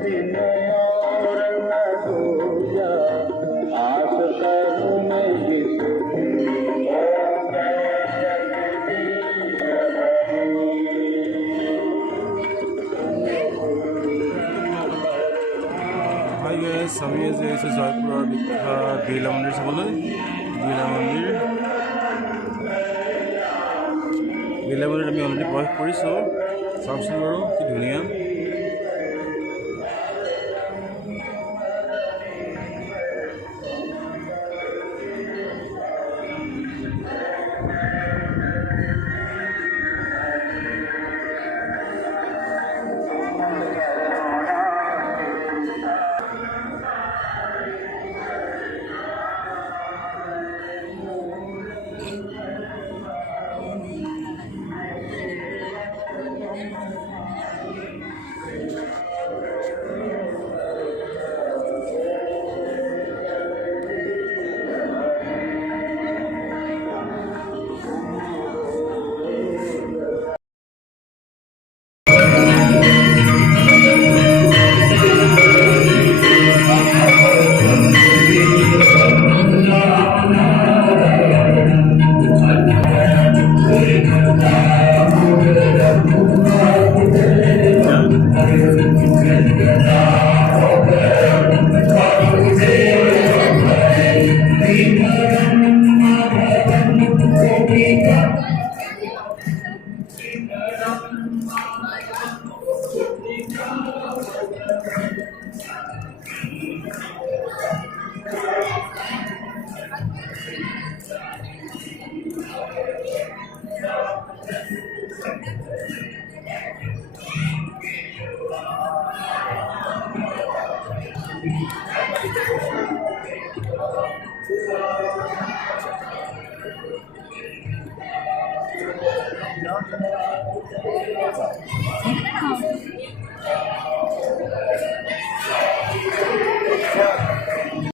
दिन और न दूजा आस करूं मैं किसकी Hi guys, আমি আজি আহিছোঁ জয়পুৰৰ বিখ্যাত বিৰলা মন্দিৰ চাবলৈ। বিৰলা মন্দিৰত আমি অলৰেডি প্ৰৱেশ কৰিছোঁ। চাওকচোন বাৰু কি ধুনীয়া।